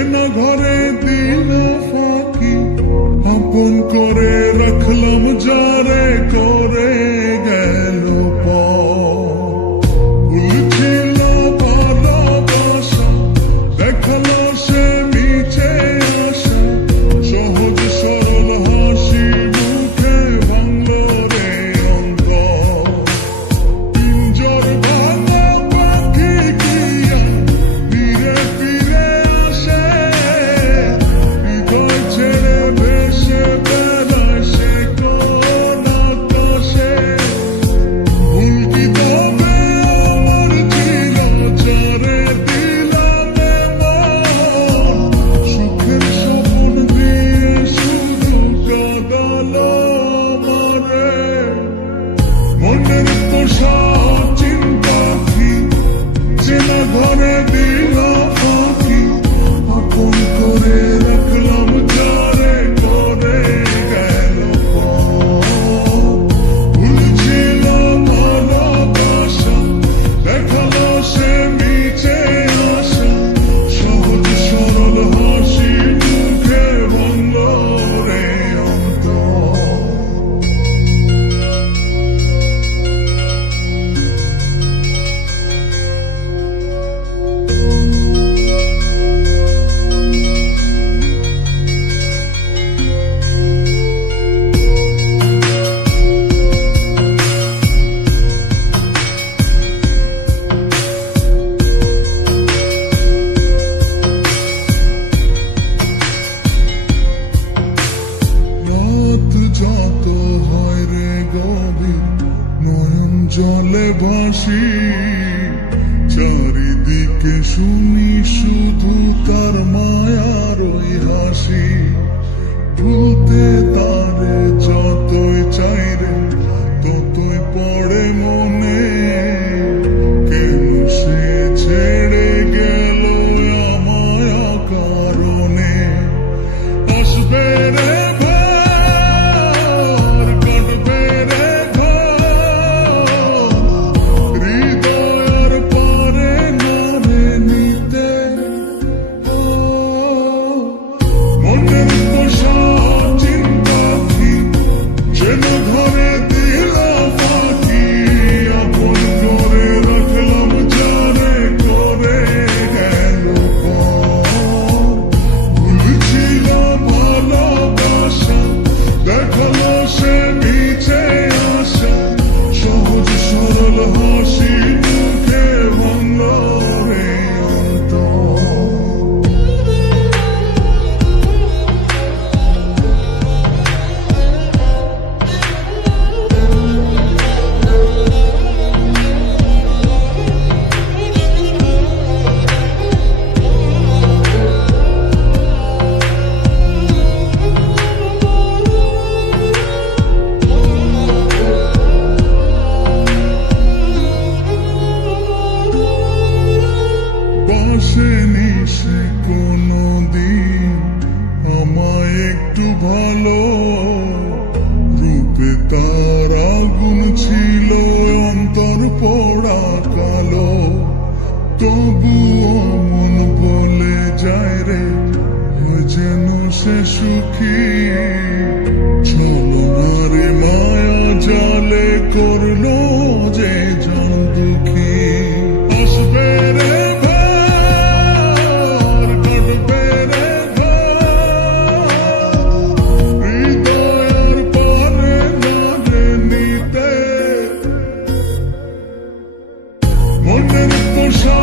চেনা ঘরে দিল ফাঁকি, আপন করে রাখলাম যারে করে গেল ভুল ছিল ভালোবাসা, দেখালো সে মিছে আশা, সহজ সরল হাসি মুখে ভাঙলো রে অন্তর। পিঞ্জর ভাঙা পাখি কিয়া ফিরে ফিরে আসে, হৃদয় ছেড়ে ভেসে বেড়ায় সে কোন আকাশে। ভুল কি তবে আমার ছিল যারে দিলাম এমন, সুখের স্বপ্ন দিয়ে শুধু কাঁদালো আমারে। মনের পোষা চিন্তা কি চেনা ঘরে দিল ফাঁকি, আপন করে রাখলাম যারে করে গেল ভুল ছিল ভালোবাসা, দেখালো সে মিছে আশা, সহজ সরল হাসি মুখে ভাঙলো রে অন্তর। রাত যত হয় রে গভীর, নয়ন জলে ভাসি, চারিদিকে শুনি শুধু তার মায়ার ওই হাসি। ভুলতে তারে যতই চাই রে ততই পড়ে মনে, কেন সে ছেড়ে গেল আমায় কারণে। আসবে রে ঘর, কাটবে রে ঘর, হৃদয়ের পরে নামে নিতে। মনের পোষা চিন্তা কি চেনা ঘরে দিল ফাঁকি, আপন করে রাখলাম যারে করে গেল ভুল ছিল ভালোবাসা, দেখালো সে মিছে আশা, সহজ সরল হাসি মুখে ভাঙলো রে অন্তর। বাসেনি সে কোনদিন আমায় একটু ভালো, রূপে তার আগুন ছিল অন্তর পোড়া কালো। তবুও মন বলে যায় রে হয় যেন সে সুখী, ছলনারে মায়া জালে করলো যে জন দুঃখী। আসবে রে ঘর, কাটবে রে ঘর, হৃদয়ের পরে নামে নিতে। মনের পোষা